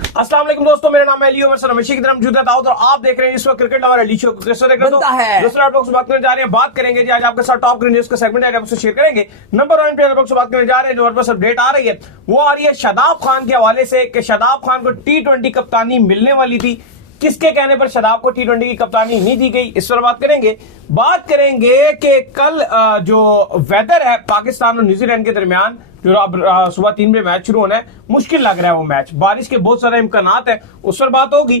अस्सलाम वालेकुम दोस्तों, मेरा नाम है लियो रमेशी की तरफ मौजूद है दाऊद और आप देख रहे हैं इस वक्त क्रिकेट लवर एडी शो को। दूसरा आप लोग से बात करने जा रहे हैं, बात करेंगे जी आज आपके साथ टॉप न्यूज का सेगमेंट है, आपसे शेयर करेंगे। नंबर 1 पे आप लोग से बात करने जा रहे हैं, जो हमारे पास अपडेट आ रही है वो आ रही है शादाब खान के हवाले से कि शादाब खान को T20 कप्तानी मिलने वाली थी। किसके कहने पर शादाब को T20 की कप्तानी नहीं दी गई, इस पर बात करेंगे। बात करेंगे कि कल जो वेदर है पाकिस्तान और न्यूजीलैंड के दरमियान, जो अब सुबह 3 बजे मैच शुरू होना है, मुश्किल लग रहा है वो मैच, बारिश के बहुत सारे इम्कानात है, उस पर बात होगी।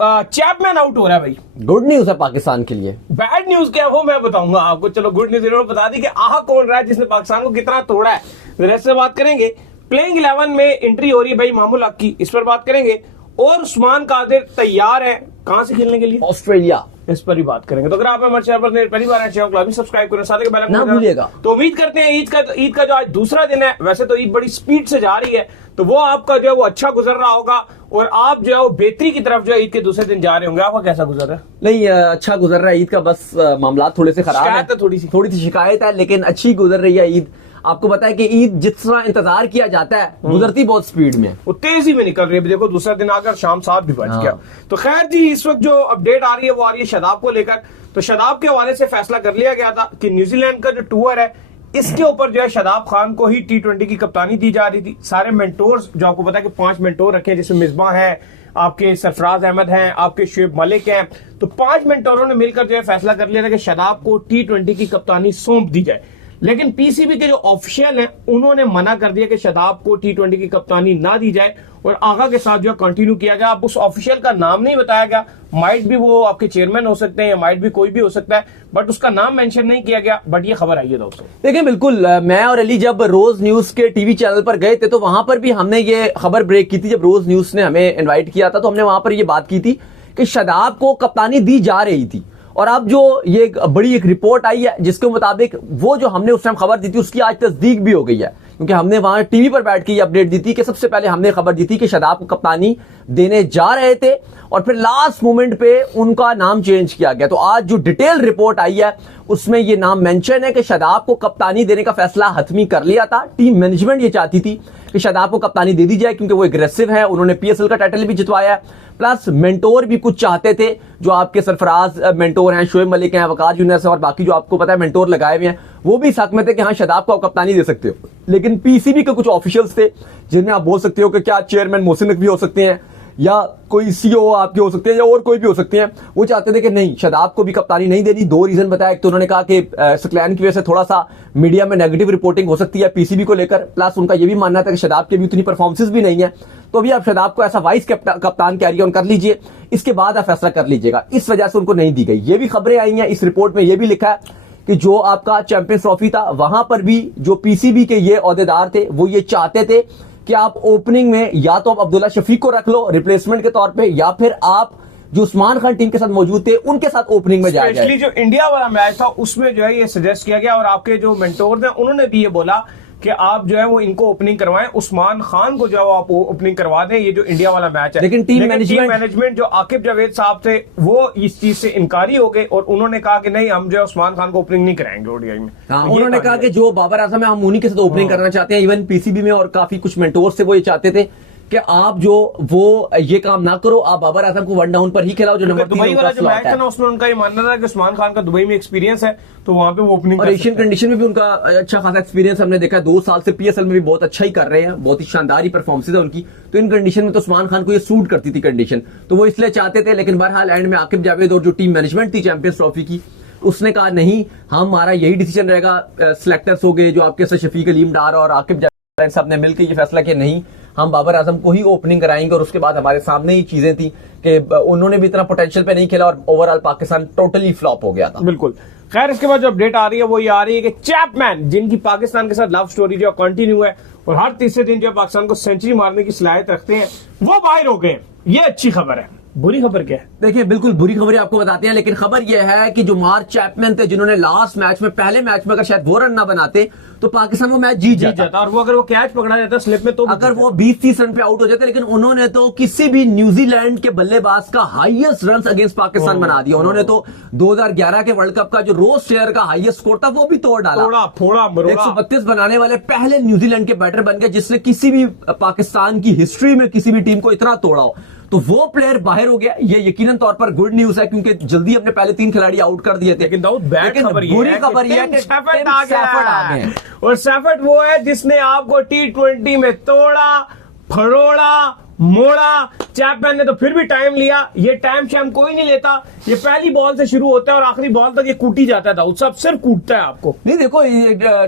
चैपमैन आउट हो रहा है भाई, गुड न्यूज है पाकिस्तान के लिए। बैड न्यूज क्या है वो मैं बताऊंगा आपको। चलो गुड न्यूज इन्होंने बता दी कि आह कौन रहा है जिसने पाकिस्तान को कितना तोड़ा है, रेस्ट से बात करेंगे। प्लेइंग 11 में एंट्री हो रही है भाई मामूल हक की, इस पर बात करेंगे। और उस्मान कादिर तैयार है कहां से खेलने के लिए, ऑस्ट्रेलिया, इस पर ही बात करेंगे। तो अगर आप हमारे चैनल पर पहली बार चैनल को सब्सक्राइब करें, साथ ही बेल आइकन भूलिएगा। तो उम्मीद करते हैं ईद का जो आज दूसरा दिन है, वैसे तो ईद बड़ी स्पीड से जा रही है, तो वो आपका जो है वो अच्छा गुजर रहा होगा और आप जो है वो बेहतरी की तरफ जो है ईद के दूसरे दिन जा रहे होंगे। आपका कैसा गुजर रहा है? नहीं, अच्छा गुजर रहा है ईद का, बस मामला थोड़े से खराब है, थोड़ी सी शिकायत है, लेकिन अच्छी गुजर रही है ईद। आपको पता है कि ईद जिस तरह इंतजार किया जाता है गुजरती बहुत स्पीड में, वो तेजी में निकल रही है। देखो दूसरा दिन आकर शाम 7 भी बज गया। तो खैर जी, इस वक्त जो अपडेट आ रही है वो आ रही है शादाब को लेकर। तो शादाब के हवाले से फैसला कर लिया गया था कि न्यूजीलैंड का जो टूर है इसके ऊपर जो है शादाब खान को ही T20 की कप्तानी दी जा रही थी। सारे मेंटोर्स, जो आपको पता है कि 5 मेंटोर रखे हैं, जिसमें मिसबा है, आपके सरफराज अहमद हैं, आपके शुएब मलिक हैं, तो 5 मेंटोरों ने मिलकर जो है फैसला कर लिया था कि शादाब को T20 की कप्तानी सौंप दी जाए। लेकिन पीसीबी के जो ऑफिशियल हैं उन्होंने मना कर दिया कि शादाब को T20 की कप्तानी ना दी जाए और आगा के साथ जो कंटिन्यू किया गया। अब उस ऑफिशियल का नाम नहीं बताया गया, माइट भी वो आपके चेयरमैन हो सकते हैं या माइट भी कोई भी हो सकता है, बट उसका नाम मेंशन नहीं किया गया। बट ये खबर आई है दोस्तों। देखिए बिल्कुल, मैं और अली जब रोज न्यूज के टीवी चैनल पर गए थे तो वहां पर भी हमने ये खबर ब्रेक की थी। जब रोज न्यूज ने हमें इन्वाइट किया था तो हमने वहां पर ये बात की थी कि शादाब को कप्तानी दी जा रही थी। और अब जो ये बड़ी एक रिपोर्ट आई है जिसके मुताबिक वो जो हमने उस टाइम खबर दी थी उसकी आज तस्दीक भी हो गई है, क्योंकि हमने वहां टीवी पर बैठ के ये अपडेट दी थी कि सबसे पहले हमने खबर दी थी कि शादाब को कप्तानी देने जा रहे थे और फिर लास्ट मोमेंट पे उनका नाम चेंज किया गया। तो आज जो डिटेल रिपोर्ट आई है उसमें ये नाम मेंशन है कि शादाब को कप्तानी देने का फैसला हतमी कर लिया था। टीम मैनेजमेंट ये चाहती थी कि शादाब को कप्तानी दे दी जाए क्योंकि वो एग्रेसिव है, उन्होंने PSL का टाइटल भी जितवाया है, प्लस मेंटोर भी कुछ चाहते थे। जो आपके सरफराज मेंटोर हैं, शुएब मलिक हैं, वकार यूनिस और बाकी जो आपको पता है मेंटोर लगाए हुए हैं, वो भी साथ में थे कि हाँ शादाब को आप कप्तानी दे सकते हो। लेकिन पीसीबी के कुछ ऑफिशियल्स थे जिनमें आप बोल सकते हो कि क्या चेयरमैन मोहसिन नकवी हो सकते हैं या कोई CEO आपके हो सकते हैं या और कोई भी हो सकते हैं, वो चाहते थे कि नहीं, शादाब को भी कप्तानी नहीं देनी। 2 रीजन बताया। एक तो उन्होंने कहा कि स्कलैन की वजह से थोड़ा सा मीडिया में नेगेटिव रिपोर्टिंग हो सकती है पीसीबी को लेकर, प्लस उनका यह भी मानना था कि शादाब की भी उतनी परफॉर्मेंस भी नहीं है, तो अभी आप शादाब को ऐसा वाइस कप्तान कैरी ऑन कर लीजिए, इसके बाद आप फैसला कर लीजिएगा। इस वजह से उनको नहीं दी गई। ये भी खबरें आई हैं, इस रिपोर्ट में यह भी लिखा है कि जो आपका चैंपियंस ट्रॉफी था वहां पर भी जो पीसीबी के ये ओहदेदार थे वो ये चाहते थे कि आप ओपनिंग में या तो आप अब्दुल्ला शफीक को रख लो रिप्लेसमेंट के तौर पे, या फिर आप जो उस्मान खान टीम के साथ मौजूद थे उनके साथ ओपनिंग में जाया जाए। जो इंडिया वाला मैच था उसमें जो है ये सजेस्ट किया गया और आपके जो मेंटोर थे उन्होंने भी ये बोला कि आप जो है वो इनको ओपनिंग करवाएं, उस्मान खान को जो है आप ओपनिंग करवा दें, ये जो इंडिया वाला मैच है। लेकिन टीम मैनेजमेंट जो आकिब जावेद साहब थे वो इस चीज से इनकारी हो गए और उन्होंने कहा कि नहीं, हम जो है उस्मान खान को ओपनिंग नहीं कराएंगे ओडीआई में। उन्होंने कहा कि जो बाबर आजम है हम उन्हीं के साथ ओपनिंग करना चाहते हैं। इवन पीसीबी में और काफी कुछ मेंटोर से वो ये चाहते थे कि आप जो वो ये काम ना करो, आप बाबर आजम को 1 डाउन पर ही खिलाओ जो नंबर 3 दुबई वाला जो मैच है ना, उसमें उनका ये मानना था कि उस्मान खान का दुबई में एक्सपीरियंस है तो वहां पे वो ओपनिंग और एशियन कंडीशन में भी उनका अच्छा खासा एक्सपीरियंस हमने देखा। 2 साल से PSL में भी बहुत अच्छा ही कर रहे हैं, बहुत ही शानदार ही परफॉर्मेंस है उनकी। तो इन कंडीशन में तो उस्मान खान को ये सूट करती थी कंडीशन, तो वो इसलिए चाहते थे। लेकिन बहरहाल एंड में आकिब जावेद और जो टीम मैनेजमेंट थी चैंपियंस ट्रॉफी की, उसने कहा नहीं, हमारा यही डिसीजन रहेगा। सिलेक्टर्स हो गए जो आपके शफीक अलीम डार और आकिब जावेद साहब ने मिलकर ये फैसला किया नहीं, हम बाबर आजम को ही ओपनिंग कराएंगे। और उसके बाद हमारे सामने ही चीजें थी कि उन्होंने भी इतना पोटेंशियल पे नहीं खेला और ओवरऑल पाकिस्तान टोटली फ्लॉप हो गया था। बिल्कुल। खैर इसके बाद जो अपडेट आ रही है वो ये आ रही है कि चैपमैन, जिनकी पाकिस्तान के साथ लव स्टोरी जो कंटिन्यू है और हर तीसरे दिन जो पाकिस्तान को सेंचुरी मारने की सलाहियत रखते हैं, वो बाहर हो गए। ये अच्छी खबर है। बुरी खबर क्या है? देखिए बिल्कुल बुरी खबरें आपको बताते हैं, लेकिन खबर यह है कि जो मार्क चैपमैन थे जिन्होंने लास्ट मैच में, पहले मैच में अगर शायद वो रन ना बनाते तो पाकिस्तान वो मैच जीत जाता। और वो अगर वो कैच पकड़ा जाता स्लिप में, तो अगर वो 20-30 रन पे आउट हो जाते, लेकिन उन्होंने तो किसी भी न्यूजीलैंड के बल्लेबाज का हाईएस्ट रन अगेंस्ट पाकिस्तान बना दिया। उन्होंने तो 2011 के वर्ल्ड कप का जो रोज शेयर का हाईएस्ट स्कोर था वो भी तोड़ डाला। 132 बनाने वाले पहले न्यूजीलैंड के बैटर बन गए जिसने किसी भी पाकिस्तान की हिस्ट्री में किसी भी टीम को इतना तोड़ा हो। तो वो प्लेयर बाहर हो गया, ये यकीनन तौर पर गुड न्यूज है, क्योंकि जल्दी अपने पहले 3 खिलाड़ी आउट कर दिए थे। लेकिन बुरी खबर ये है कि सैफर्ट आ गए। और सैफर्ट वो है जिसने आपको T20 में तोड़ा, फरोड़ा, मोड़ा। चैपमैन ने तो फिर भी टाइम लिया, ये टाइम शैम कोई नहीं लेता। ये पहली बॉल से शुरू होता है और आखिरी बॉल तक ये कूटी जाता है। दाऊद साहब सिर्फ कूटता है आपको। नहीं देखो,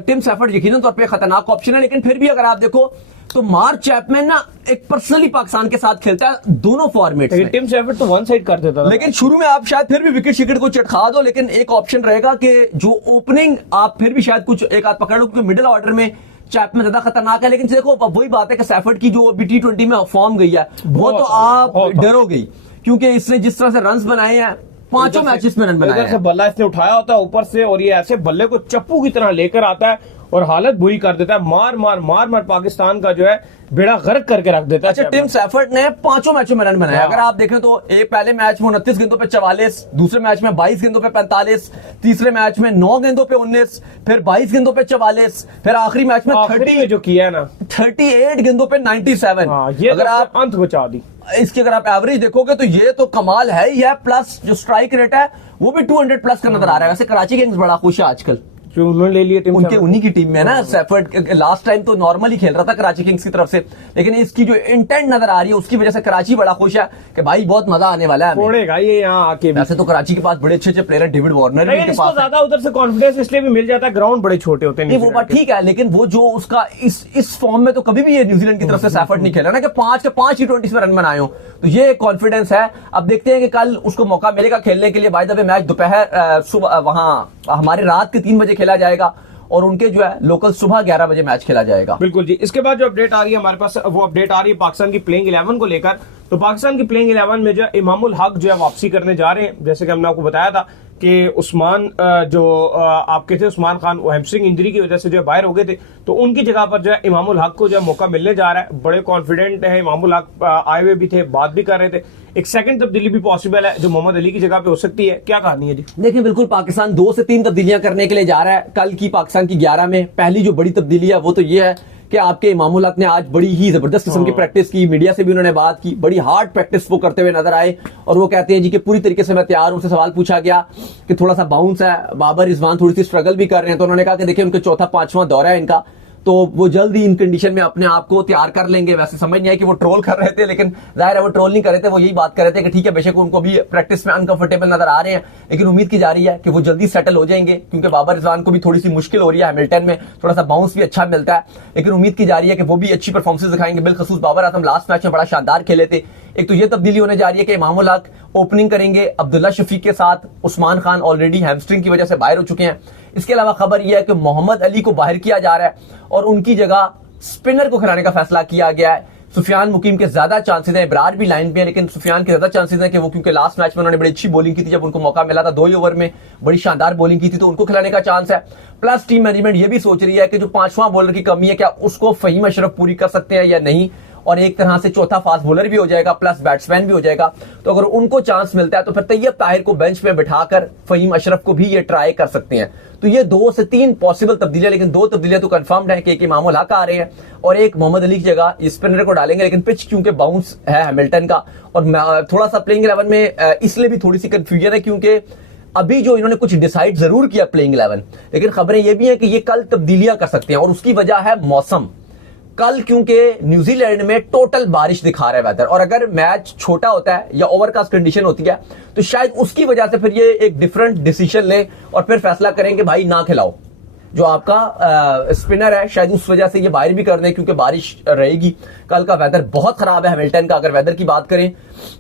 टिम सैफर्ट यकीनन तौर पे खतरनाक ऑप्शन है, लेकिन फिर भी अगर आप देखो तो मार्क चैपमैन ना एक पर्सनली पाकिस्तान के साथ खेलता है दोनों फॉर्मेट में। टिम सैफर्ट तो वन साइड कर देता था। लेकिन शुरू में आप शायद फिर भी विकेट शिकेट को चटखा दो, लेकिन एक ऑप्शन रहेगा कि जो ओपनिंग आप फिर भी शायद कुछ एक आध पकड़ लो, क्योंकि मिडिल ऑर्डर में चैपमैन ज्यादा खतरनाक है। लेकिन देखो अब वही बात है कि सैफर्ट की जो अभी T20 में फॉर्म गई है वो तो आप डरोगे, क्योंकि इसने जिस तरह से रन बनाए हैं 5 मैचेस में रन बनाए हैं। बल्ला इसने उठाया होता है ऊपर से, और ये ऐसे बल्ले को चप्पू की तरह लेकर आता है और हालत बुरी कर देता है। मार मार मार मार पाकिस्तान का जो है बेड़ा गर्क करके रख देता है। अच्छा, टिम सैफर्ट ने 5 मैचों में रन बनाया। अगर आप देखें तो पहले मैच में 29 गेंदों पे 44, दूसरे मैच में 22 गेंदों पे 45, तीसरे मैच में 9 गेंदों पे 19, फिर 22 गेंदों पे 44, फिर आखिरी मैच में 30 जो किया है ना 38 गेंदों पे 97। ये अगर आप अंत बचा दी इसकी, अगर आप एवरेज देखोगे तो ये तो कमाल है ही है। प्लस जो स्ट्राइक रेट है वो भी 200 प्लस का नजर आ रहा है। वैसे कराची किंग्स बड़ा खुश है आजकल, उन्होंने ले लिया उनके उन्हीं की टीम में ना सैफर्ट। लास्ट टाइम तो नॉर्मली खेल रहा था कराची किंग्स की तरफ से, लेकिन इसकी जो इंटेंट नजर आ रही है उसकी वजह से कराची बड़ा खुश है कि भाई बहुत मजा आने वाला है। छोड़ेगा ये यहाँ आके। वैसे तो कराची के पास बड़े अच्छे अच्छे प्लेयर है, डेविड वार्नर भी इसको ज्यादा उधर से कॉन्फिडेंस इसलिए भी मिल जाता है, ग्राउंड बड़े छोटे होते हैं। वो बात ठीक है, लेकिन वो जो उसका इस फॉर्म में तो कभी भी ये न्यूजीलैंड की तरफ से सैफर्ट नहीं खेला ना कि 5 के 5 T20 में रन बनाए हो, तो ये कॉन्फिडेंस है। अब देखते हैं कि कल उसको मौका मिलेगा खेलने के लिए। बाय द वे मैच दोपहर सुबह वहां हमारे रात के 3 बजे खेला जाएगा और उनके जो है लोकल सुबह 11 बजे मैच खेला जाएगा। बिल्कुल जी। इसके बाद जो अपडेट आ रही है हमारे पास, वो अपडेट आ रही है पाकिस्तान की प्लेइंग 11 को लेकर। तो पाकिस्तान की प्लेइंग 11 में जो है इमामुल हक जो है वापसी करने जा रहे हैं। जैसे कि हमने आपको बताया था कि उस्मान जो आपके थे उस्मान खान, वो हैमस्ट्रिंग इंजरी की वजह से जो बाहर हो गए थे, तो उनकी जगह पर जो है इमामुल हक को जो है मौका मिलने जा रहा है। बड़े कॉन्फिडेंट है इमामुल हक, आए हुए भी थे, बात भी कर रहे थे। एक सेकंड तब्दीली भी पॉसिबल है जो मोहम्मद अली की जगह पे हो सकती है। क्या कहानी है जी? देखिए बिल्कुल, पाकिस्तान 2 से 3 तब्दीलियां करने के लिए जा रहा है। कल की पाकिस्तान की 11 में पहली जो बड़ी तब्दीली है वो तो ये है कि आपके इमामुल हक ने आज बड़ी ही जबरदस्त किस्म की प्रैक्टिस की। मीडिया से भी उन्होंने बात की, बड़ी हार्ड प्रैक्टिस वो करते हुए नजर आए और वो कहते हैं जी कि पूरी तरीके से मैं तैयार हूं। उनसे सवाल पूछा गया कि थोड़ा सा बाउंस है, बाबर रिजवान थोड़ी सी स्ट्रगल भी कर रहे हैं, तो उन्होंने कहा कि देखिए उनका 4था-5वां दौरा है इनका, तो वो जल्द ही इन कंडीशन में अपने आप को तैयार कर लेंगे। वैसे समझ नहीं आया कि वो ट्रोल कर रहे थे, लेकिन जाहिर है वो ट्रोल नहीं कर रहे थे, वो यही बात कर रहे थे कि ठीक है बेशक उनको भी प्रैक्टिस में अनकंफर्टेबल नजर आ रहे हैं, लेकिन उम्मीद की जा रही है कि वो जल्दी सेटल हो जाएंगे, क्योंकि बाबर रिजवान को भी थोड़ी सी मुश्किल हो रही है। हैमिल्टन में थोड़ा सा बाउंस भी अच्छा मिलता है, लेकिन उम्मीद की जा रही है कि वो भी अच्छी परफॉर्मेंस दिखाएंगे। बिलखसूस बाबर आजम लास्ट मैच में बड़ा शानदार खेले थे। एक तो ये तब्दीली होने जा रही है कि इमामुल हक ओपनिंग करेंगे अब्दुल्ला शफीक के साथ। उस्मान खान ऑलरेडी हैमस्ट्रिंग की वजह से बाहर हो चुके हैं। इसके अलावा खबर यह है कि मोहम्मद अली को बाहर किया जा रहा है और उनकी जगह स्पिनर को खिलाने का फैसला किया गया है। सुफियान मुकीम के ज्यादा चांसेस हैं, इब्रार भी लाइन पे है, लेकिन सुफियान के ज्यादा चांसेस हैं कि वो, क्योंकि लास्ट मैच में उन्होंने बड़ी अच्छी बॉलिंग की थी, जब उनको मौका मिला था 2 ही ओवर में बड़ी शानदार बॉलिंग की थी, तो उनको खिलाने का चांस है। प्लस टीम मैनेजमेंट ये भी सोच रही है कि जो 5वां बॉलर की कमी है क्या उसको फहीम अशरफ पूरी कर सकते हैं या नहीं, और एक तरह से चौथा फास्ट बॉलर भी हो जाएगा, प्लस बैट्समैन भी हो जाएगा। तो अगर उनको चांस मिलता है तो फिर तैयब ताहिर को बेंच में बिठाकर फहीम अशरफ को भी ये ट्राई कर सकते हैं। तो ये 2 से 3 पॉसिबल तब्दीलियां, लेकिन 2 तब्दीलियां तो कंफर्म्ड है कि एक इमामुल हक आ रहे हैं और एक मोहम्मद अली की जगह स्पिनर को डालेंगे। लेकिन पिच क्योंकि बाउंस है हैमिल्टन का, और थोड़ा सा प्लेइंग 11 में इसलिए भी थोड़ी सी कंफ्यूजन है, क्योंकि अभी जो इन्होंने कुछ डिसाइड जरूर किया प्लेइंग 11, लेकिन खबरें ये भी हैं कि ये कल तब्दीलियां कर सकते हैं, और उसकी वजह है मौसम। कल क्योंकि न्यूजीलैंड में टोटल बारिश दिखा रहा है वेदर, और अगर मैच छोटा होता है या ओवरकास्ट कंडीशन होती है तो शायद उसकी वजह से फिर ये एक डिफरेंट डिसीजन ले और फिर फैसला करेंगे भाई ना खिलाओ जो आपका स्पिनर है, शायद उस वजह से ये बाहर भी कर दें क्योंकि बारिश रहेगी। कल का वेदर बहुत खराब है हैमिल्टन का। अगर वेदर की बात करें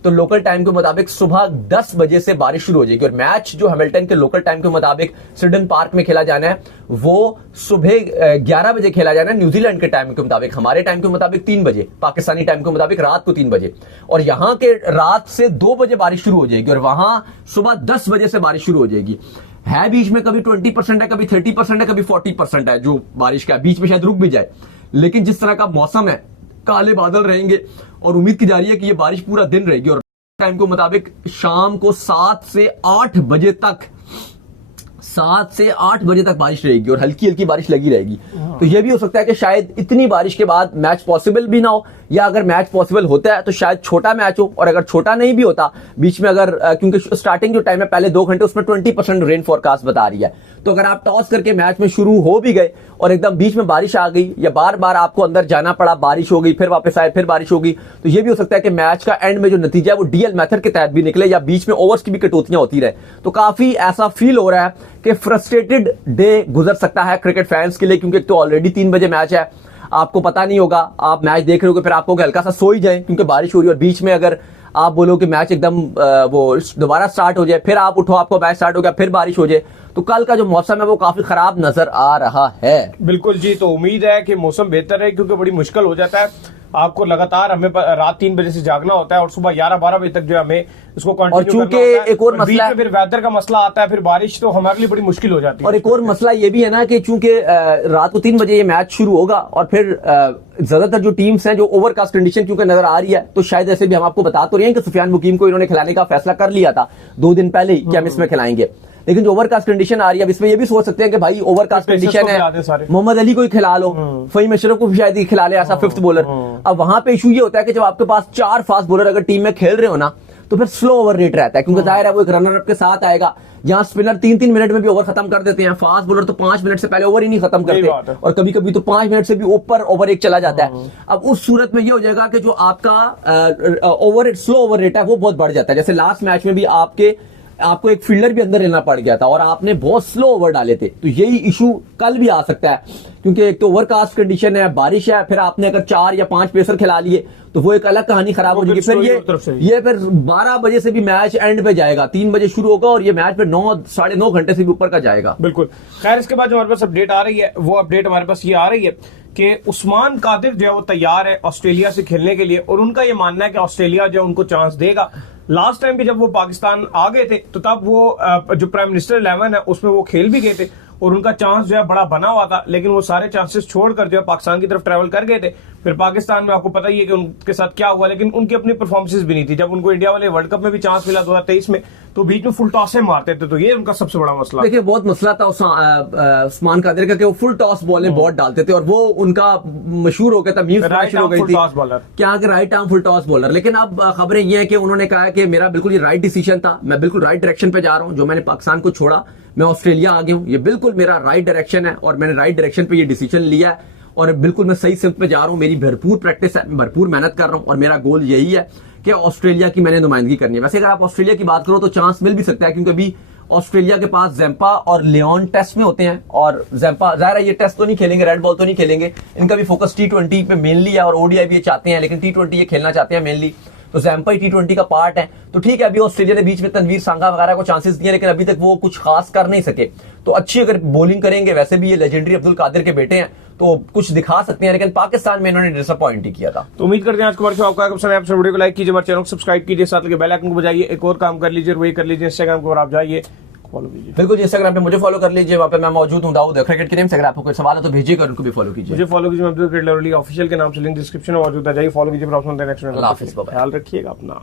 तो लोकल टाइम के मुताबिक सुबह 10 बजे से बारिश शुरू हो जाएगी, और मैच जो हैमिल्टन के लोकल टाइम के मुताबिक सिडन पार्क में खेला जाना है वो सुबह 11 बजे खेला जाना है न्यूजीलैंड के टाइम के मुताबिक। हमारे टाइम के मुताबिक 3 बजे, पाकिस्तानी टाइम के मुताबिक रात को 3 बजे, और यहां के रात से 2 बजे बारिश शुरू हो जाएगी और वहां सुबह 10 बजे से बारिश शुरू हो जाएगी। है बीच में कभी 20% है, कभी 30% है, कभी 40% है जो बारिश का है, बीच में शायद रुक भी जाए। लेकिन जिस तरह का मौसम है, काले बादल रहेंगे और उम्मीद की जा रही है कि ये बारिश पूरा दिन रहेगी और टाइम के मुताबिक शाम को 7 से 8 बजे तक बारिश रहेगी और हल्की हल्की बारिश लगी रहेगी। तो यह भी हो सकता है कि शायद इतनी बारिश के बाद मैच पॉसिबल भी ना हो, या अगर मैच पॉसिबल होता है तो शायद छोटा मैच हो, और अगर छोटा नहीं भी होता बीच में अगर क्योंकि स्टार्टिंग जो टाइम है पहले 2 घंटे उसमें 20% रेन फोरकास्ट बता रही है, तो अगर आप टॉस करके मैच में शुरू हो भी गए और एकदम बीच में बारिश आ गई या बार बार आपको अंदर जाना पड़ा, बारिश हो गई फिर वापस आए फिर बारिश होगी, तो यह भी हो सकता है कि मैच का एंड में जो नतीजा है वो डीएल मेथड के तहत भी निकले या बीच में ओवर्स की भी कटौतियां होती रहे। तो काफी ऐसा फील हो रहा है कि फ्रस्ट्रेटेड डे गुजर सकता है क्रिकेट फैंस के लिए, क्योंकि एक तो ऑलरेडी 3 बजे मैच है, आपको पता नहीं होगा, आप मैच देख रहे हो फिर आपको हल्का सा सो ही जाए क्योंकि बारिश हो रही है, और बीच में अगर आप बोलो कि मैच एकदम वो दोबारा स्टार्ट हो जाए, फिर आप उठो आपको मैच स्टार्ट हो गया फिर बारिश हो जाए, तो कल का जो मौसम है वो काफी खराब नजर आ रहा है। बिल्कुल जी, तो उम्मीद है कि मौसम बेहतर है क्योंकि बड़ी मुश्किल हो जाता है, आपको लगातार हमें रात 3 बजे से जागना होता है और सुबह 11-12 बजे तक जो हमें इसको कंटिन्यू करना होता है। एक और मसला है, फिर वेदर का मसला आता है, फिर बारिश, तो हमारे लिए बड़ी मुश्किल हो जाती है। और एक और मसला ये भी है ना कि चूंकि रात को 3 बजे ये मैच शुरू होगा और फिर ज्यादातर जो टीम्स हैं जो ओवरकास्ट कंडीशन क्योंकि नजर आ रही है, तो शायद ऐसे भी हम आपको बता तो रहे हैं कि सुफियान मुकीम को इन्होंने खिलाने का फैसला कर लिया था 2 दिन पहले ही कि हम इसमें खिलाएंगे, लेकिन जो ओवरकास्ट कंडीशन आ रही है अब इसमें ये भी सोच सकते हैं कि भाई ओवरकास्ट कंडीशन है, मोहम्मद अली को ही खिला लो, फहीम अशरफ को भी शायद ही खिला ले ऐसा 5th बॉलर। अब वहां पे इशू ये होता है कि जब आपके पास 4 फास्ट बॉलर अगर टीम में खेल रहे हो ना, तो फिर स्लो ओवर रेट रहता है, क्योंकि जाहिर है वो एक रनर अप के साथ आएगा, जहां स्पिनर 3-3 मिनट में भी ओवर खत्म कर देते हैं, फास्ट बॉलर तो 5 मिनट से पहले ओवर ही नहीं खत्म करते, और कभी कभी तो 5 मिनट से भी ऊपर ओवर एक चला जाता है। अब उस सूरत में ये हो जाएगा कि जो आपका ओवर स्लो ओवर रेट है वो बहुत बढ़ जाता है। जैसे लास्ट मैच में भी आपको एक फील्डर भी अंदर लेना पड़ गया था और आपने बहुत स्लो ओवर डाले थे, तो यही इशू कल भी आ सकता है, क्योंकि एक तो ओवरकास्ट कंडीशन है, बारिश है, फिर आपने अगर 4 या 5 पेसर खिला लिए तो वो एक अलग कहानी खराब हो जाएगी। फिर ये फिर 12 बजे से भी मैच एंड पे जाएगा, 3 बजे शुरू होगा और ये मैच फिर 9-9.5 घंटे से भी ऊपर का जाएगा। बिल्कुल। खैर, इसके बाद जो हमारे पास अपडेट आ रही है वो अपडेट हमारे पास ये आ रही है कि उस्मान कादिर जो है वो तैयार है ऑस्ट्रेलिया से खेलने के लिए, और उनका ये मानना है कि ऑस्ट्रेलिया जो उनको चांस देगा। लास्ट टाइम भी जब वो पाकिस्तान आ गए थे तो तब वो जो प्राइम मिनिस्टर 11 है उसमें वो खेल भी गए थे और उनका चांस जो है बड़ा बना हुआ था, लेकिन वो सारे चांसेस छोड़कर जो है पाकिस्तान की तरफ ट्रैवल कर गए थे। फिर पाकिस्तान में आपको पता ही है कि उनके साथ क्या हुआ, लेकिन उनकी अपनी परफॉर्मेंसेस भी नहीं थी। जब उनको इंडिया वाले वर्ल्ड कप में भी चांस मिला 2023 में, तो बीच में फुल टॉस से मारते थे, तो ये उनका सबसे बड़ा मसला। देखिए, बहुत मसला था उस्मान कादिर का कि वो फुल टॉस बॉलें बहुत डालते थे और वो उनका मशहूर हो गया था, मीम्स मशहूर हो गई थी क्या कि right arm full toss bowler. लेकिन अब खबरें ये है कि उन्होंने कहा कि मेरा बिल्कुल ये राइट डिसीजन था, मैं बिल्कुल राइट डायरेक्शन पे जा रहा हूं, जो मैंने पाकिस्तान को छोड़ा मैं ऑस्ट्रेलिया आ गया हूं, ये बिल्कुल मेरा राइट डायरेक्शन है और मैंने राइट डायरेक्शन पे ये डिसीजन लिया है और बिल्कुल मैं सही सिम्त पे जा रहा हूं, मेरी भरपूर प्रैक्टिस है, भरपूर मेहनत कर रहा हूं और मेरा गोल यही है कि ऑस्ट्रेलिया की मैंने नुमाइंदगी करनी है। वैसे अगर आप ऑस्ट्रेलिया की बात करो तो चांस मिल भी सकता है, क्योंकि अभी ऑस्ट्रेलिया के पास जैम्पा और लियोन टेस्ट में होते हैं, और जैम्पा जाहिर है ये टेस्ट तो नहीं खेलेंगे, रेड बॉल तो नहीं खेलेंगे, इनका भी फोकस T20 पे मेनली है और ओडीआई भी ये चाहते हैं, लेकिन T20 ये खेलना चाहते हैं मेनली, तो जैम्पा ही T20 का पार्ट है। तो ठीक है, अभी ऑस्ट्रेलिया ने बीच में तनवीर सांगा वगैरह को चांसेस दिए, लेकिन अभी तक वो कुछ खास कर नहीं सके। तो अच्छी अगर बॉलिंग करेंगे, वैसे भी ये लेजेंडरी अब्दुल कादिर के बेटे हैं, तो कुछ दिखा सकते हैं, लेकिन पाकिस्तान में इन्होंने डिसअपॉइंट ही किया था। तो उम्मीद करते हैं आज को आपका पसंद है, वीडियो को लाइक कीजिए, हमारे चैनल को सब्सक्राइब कीजिए, साथ लगे बेल आइकन को बजाइए। एक और काम कर लीजिए, वही कर लीजिए, इंस्टाग्राम को आप जाइए फॉलो कीजिए। बिल्कुल, इंस्टाग्राम पे मुझे फॉलो कर लीजिए, वहाँ पे मैं मौजूद हूँ दाऊद क्रिकेट के नेम से। अगर आपको कोई सवाल है तो भेजिएगा, उनको भी फॉलो कीजिए। मुझे फॉलो कीजिए, अब्दुल क्रिकेट लवली ऑफिशियल के नाम से, लिंक डिस्क्रिप्शन में मौजूद है, जाइए फॉलो कीजिए। नेक्स्ट ख्याल रखिएगा अपना।